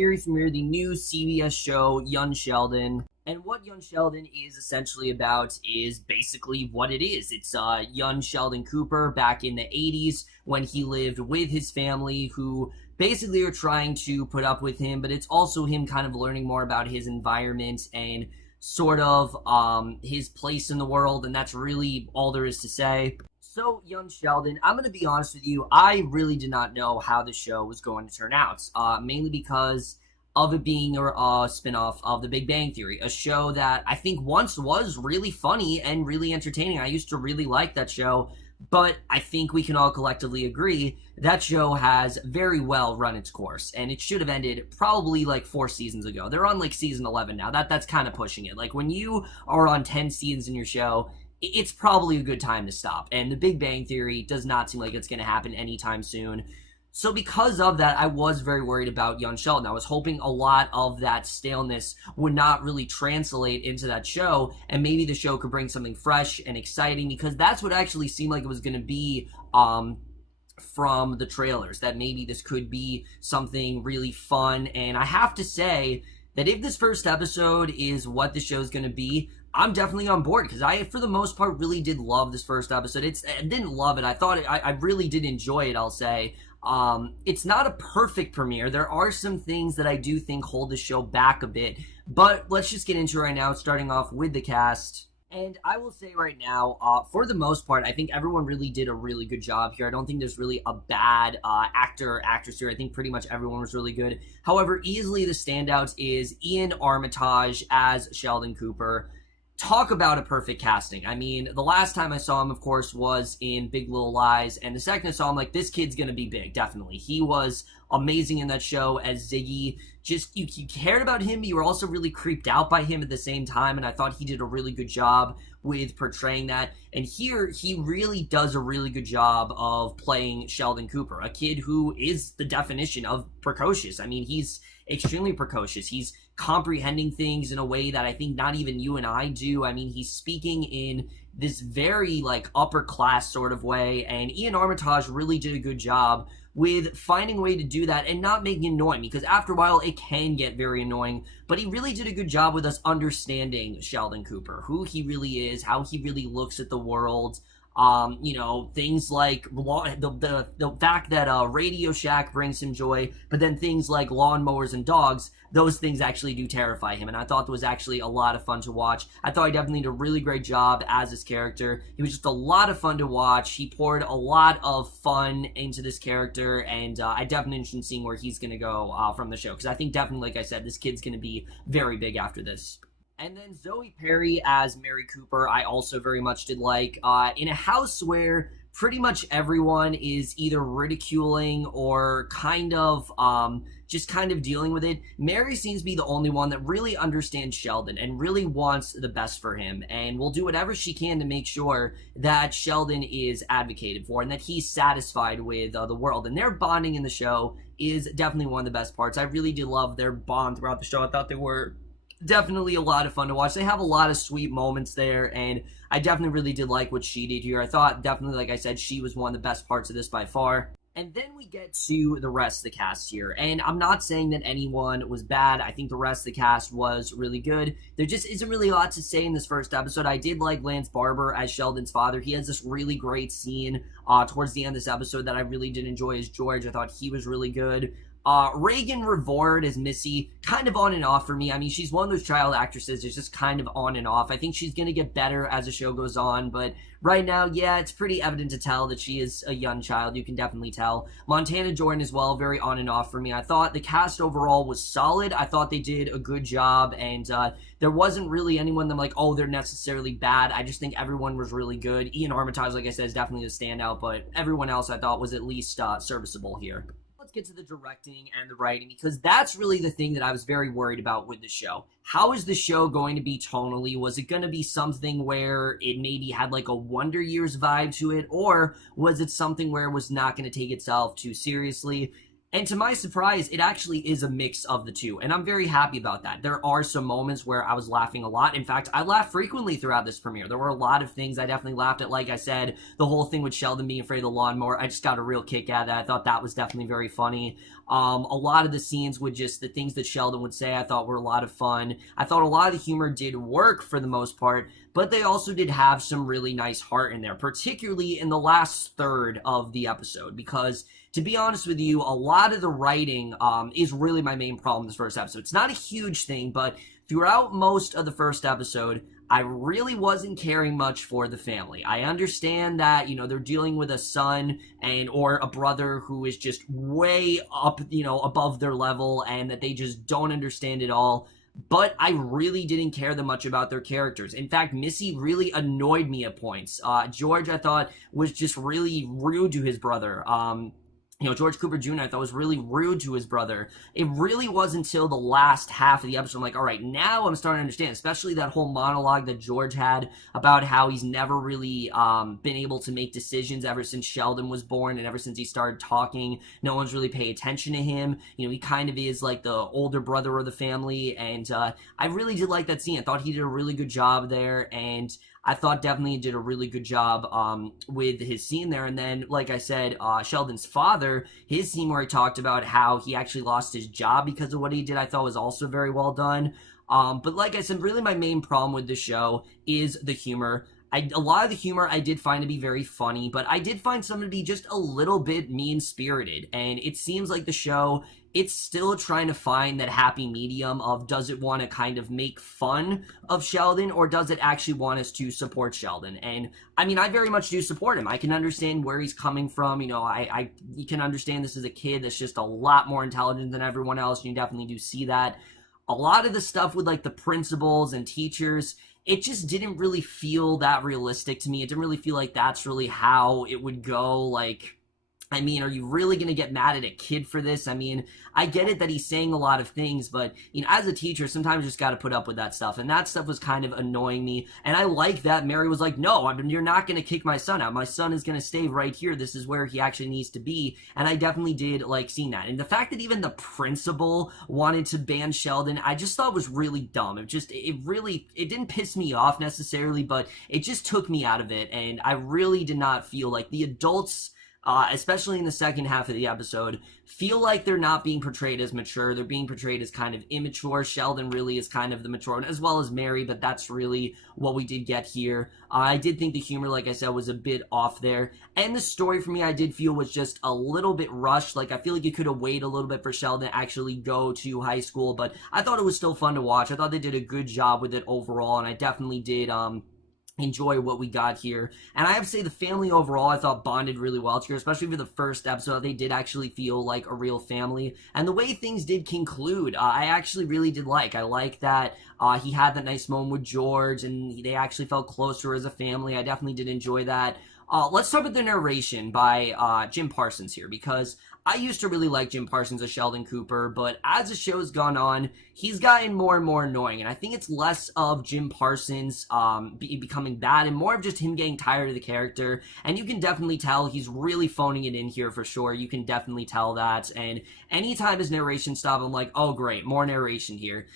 series premiere, the new CBS show, Young Sheldon. And what Young Sheldon is essentially about is basically what it is. It's young Sheldon Cooper back in the 80s when he lived with his family who basically are trying to put up with him, but it's also him kind of learning more about his environment and sort of his place in the world, and that's really all there is to say. So, Young Sheldon, I'm going to be honest with you, I really did not know how the show was going to turn out, mainly because of it being a spin-off of The Big Bang Theory, a show that I think once was really funny and really entertaining. I used to really like that show, but I think we can all collectively agree that show has very well run its course, and it should have ended probably like 4 seasons ago. They're on like season 11 now. That's kind of pushing it. Like when you are on 10 seasons in your show, it's probably a good time to stop. And The Big Bang Theory does not seem like it's going to happen anytime soon. So because of that, I was very worried about Young Sheldon. I was hoping a lot of that staleness would not really translate into that show, and maybe the show could bring something fresh and exciting, because that's what actually seemed like it was going to be from the trailers, that maybe this could be something really fun. And I have to say that if this first episode is what the show is going to be, I'm definitely on board, because I, for the most part, really did love this first episode. I didn't love it. I really did enjoy it, I'll say. It's not a perfect premiere. There are some things that I do think hold the show back a bit, but let's just get into it right now, starting off with the cast. And I will say right now, for the most part, I think everyone really did a really good job here. I don't think there's really a bad actor or actress here. I think pretty much everyone was really good. However, easily the standout is Iain Armitage as Sheldon Cooper. Talk about a perfect casting. I mean, the last time I saw him, of course, was in Big Little Lies, and the second I saw him, like, this kid's gonna be big, definitely. He was amazing in that show as Ziggy. Just, you cared about him, but you were also really creeped out by him at the same time, and I thought he did a really good job with portraying that. And here, he really does a really good job of playing Sheldon Cooper, a kid who is the definition of precocious. I mean, he's extremely precocious. He's comprehending things in a way that I think not even you and I do. I mean, he's speaking in this very, like, upper class sort of way, and Iain Armitage really did a good job with finding a way to do that and not making it annoying, because after a while it can get very annoying. But he really did a good job with us understanding Sheldon Cooper, who he really is, how he really looks at the world. You know, things like the fact that Radio Shack brings him joy, but then things like lawnmowers and dogs, those things actually do terrify him, and I thought that was actually a lot of fun to watch. I thought he definitely did a really great job as his character. He was just a lot of fun to watch. He poured a lot of fun into this character, and I definitely interested in seeing where he's going to go from the show, because I think definitely, like I said, this kid's going to be very big after this. And then Zoe Perry as Mary Cooper, I also very much did like. In a house where pretty much everyone is either ridiculing or kind of just kind of dealing with it, Mary seems to be the only one that really understands Sheldon and really wants the best for him, and will do whatever she can to make sure that Sheldon is advocated for and that he's satisfied with the world. And their bonding in the show is definitely one of the best parts. I really did love their bond throughout the show. I thought they were definitely a lot of fun to watch. They have a lot of sweet moments there, and I definitely really did like what she did here. I thought definitely, like I said, she was one of the best parts of this by far. And then we get to the rest of the cast here, and I'm not saying that anyone was bad. I think the rest of the cast was really good. There just isn't really a lot to say in this first episode. I did like Lance Barber as Sheldon's father. He has this really great scene towards the end of this episode that I really did enjoy as George. I thought he was really good. Raegan Revord as Missy, kind of on and off for me. I mean, she's one of those child actresses that's just kind of on and off. I think she's going to get better as the show goes on, but right now, yeah, it's pretty evident to tell that she is a young child. You can definitely tell. Montana Jordan as well, very on and off for me. I thought the cast overall was solid. I thought they did a good job, and there wasn't really anyone that I'm like, oh, they're necessarily bad. I just think everyone was really good. Iain Armitage, like I said, is definitely the standout, but everyone else I thought was at least serviceable here. Let's get to the directing and the writing, because that's really the thing that I was very worried about with the show. How is the show going to be tonally? Was it going to be something where it maybe had like a Wonder Years vibe to it, or was it something where it was not going to take itself too seriously? And to my surprise, it actually is a mix of the two, and I'm very happy about that. There are some moments where I was laughing a lot. In fact, I laughed frequently throughout this premiere. There were a lot of things I definitely laughed at. Like I said, the whole thing with Sheldon being afraid of the lawnmower, I just got a real kick out of that. I thought that was definitely very funny. A lot of the scenes with just the things that Sheldon would say, I thought were a lot of fun. I thought a lot of the humor did work for the most part, but they also did have some really nice heart in there, particularly in the last third of the episode, because to be honest with you, a lot of the writing is really my main problem this first episode. It's not a huge thing, but throughout most of the first episode, I really wasn't caring much for the family. I understand that, they're dealing with a son or a brother who is just way up, above their level, and that they just don't understand it all. But I really didn't care that much about their characters. In fact, Missy really annoyed me at points. George, I thought, was just really rude to his brother. George Cooper Jr., I thought, was really rude to his brother. It really was until the last half of the episode, I'm like, all right, now I'm starting to understand, especially that whole monologue that George had about how he's never really been able to make decisions ever since Sheldon was born, and ever since he started talking, no one's really paying attention to him. He kind of is like the older brother of the family, and I really did like that scene. I thought he did a really good job there, and I thought definitely he did a really good job with his scene there. And then, like I said, Sheldon's father, his scene where he talked about how he actually lost his job because of what he did, I thought was also very well done. But like I said, really my main problem with the show is the humor. A lot of the humor I did find to be very funny, but I did find some to be just a little bit mean-spirited. And it seems like the show, it's still trying to find that happy medium of, does it want to kind of make fun of Sheldon, or does it actually want us to support Sheldon? And I mean, I very much do support him. I can understand where he's coming from. You can understand this is a kid that's just a lot more intelligent than everyone else, and you definitely do see that. A lot of the stuff with like the principals and teachers, it just didn't really feel that realistic to me. It didn't really feel like that's really how it would go. Like, I mean, are you really going to get mad at a kid for this? I mean, I get it that he's saying a lot of things, but, as a teacher, sometimes you just got to put up with that stuff. And that stuff was kind of annoying me. And I like that Mary was like, no, you're not going to kick my son out. My son is going to stay right here. This is where he actually needs to be. And I definitely did like seeing that. And the fact that even the principal wanted to ban Sheldon, I just thought was really dumb. It didn't piss me off necessarily, but it just took me out of it. And I really did not feel like the adults, especially in the second half of the episode, feel like they're not being portrayed as mature. They're being portrayed as kind of immature. Sheldon really is kind of the mature one, as well as Mary, but that's really what we did get here. I did think the humor, like I said, was a bit off there. And the story for me, I did feel was just a little bit rushed. Like, I feel like you could have waited a little bit for Sheldon to actually go to high school, but I thought it was still fun to watch. I thought they did a good job with it overall, and I definitely did, enjoy what we got here. And I have to say, the family overall, I thought bonded really well together, especially for the first episode. They did actually feel like a real family, and the way things did conclude, I actually really did like. I like that he had that nice moment with George, and they actually felt closer as a family. I definitely did enjoy that. Let's talk about the narration by Jim Parsons here, because I used to really like Jim Parsons as Sheldon Cooper, but as the show's gone on, he's gotten more and more annoying, and I think it's less of Jim Parsons becoming bad and more of just him getting tired of the character, and you can definitely tell he's really phoning it in here for sure. You can definitely tell that, and anytime his narration stopped, I'm like, oh great, more narration here.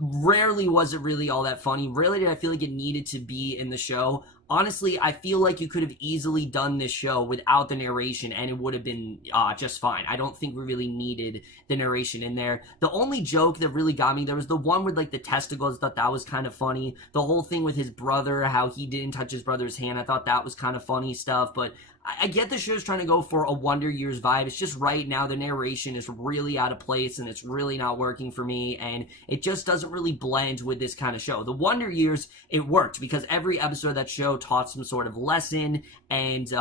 Rarely was it really all that funny. Rarely did I feel like it needed to be in the show. Honestly, I feel like you could have easily done this show without the narration, and it would have been just fine. I don't think we really needed the narration in there. The only joke that really got me, there was the one with like the testicles. I thought that was kind of funny. The whole thing with his brother, how he didn't touch his brother's hand, I thought that was kind of funny stuff. But I get the show's trying to go for a Wonder Years vibe. It's just right now the narration is really out of place, and it's really not working for me, and it just doesn't really blend with this kind of show. The Wonder Years, it worked because every episode of that show taught some sort of lesson, and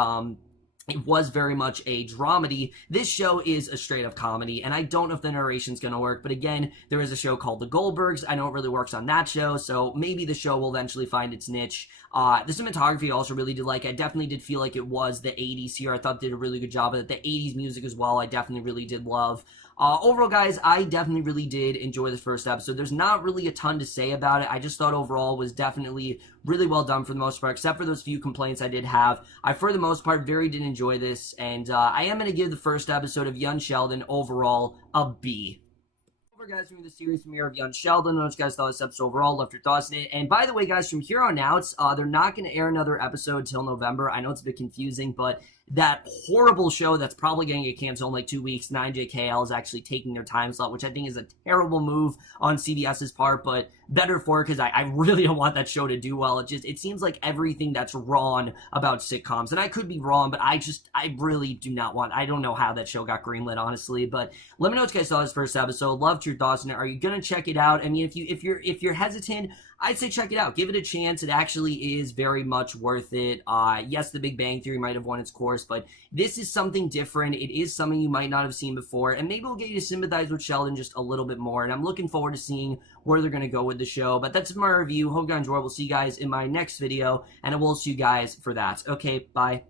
it was very much a dramedy. This show is a straight up comedy, and I don't know if the narration's gonna work, but again, there is a show called The Goldbergs. I know it really works on that show, so maybe the show will eventually find its niche. The cinematography I also really did like. I definitely did feel like it was the 80s here. I thought they did a really good job of it. The 80s music as well, I definitely really did love. Overall, guys, I definitely really did enjoy this first episode. There's not really a ton to say about it. I just thought overall was definitely really well done for the most part, except for those few complaints I did have. I, for the most part, very did enjoy this, and I am going to give the first episode of Young Sheldon overall a B. Guys, from the series premiere of Young Sheldon. I know what you guys thought of this episode overall, left your thoughts in it. And by the way, guys, from here on out, they're not going to air another episode till November. I know it's a bit confusing, but that horrible show that's probably going to get canceled in like 2 weeks, 9JKL, is actually taking their time slot, which I think is a terrible move on CBS's part, but better for it because I really don't want that show to do well. It seems like everything that's wrong about sitcoms, and I could be wrong, but I really do not want, I don't know how that show got greenlit, honestly, but let me know what you guys thought of this first episode. Loved your thoughts on it. Are you going to check it out? I mean, if you're hesitant, I'd say check it out. Give it a chance. It actually is very much worth it. Yes, The Big Bang Theory might have won its course, but this is something different. It is something you might not have seen before, and maybe it'll get you to sympathize with Sheldon just a little bit more, and I'm looking forward to seeing where they're going to go with the show. But that's my review. Hope you guys enjoyed. We'll see you guys in my next video, and I will see you guys for that. Okay, bye.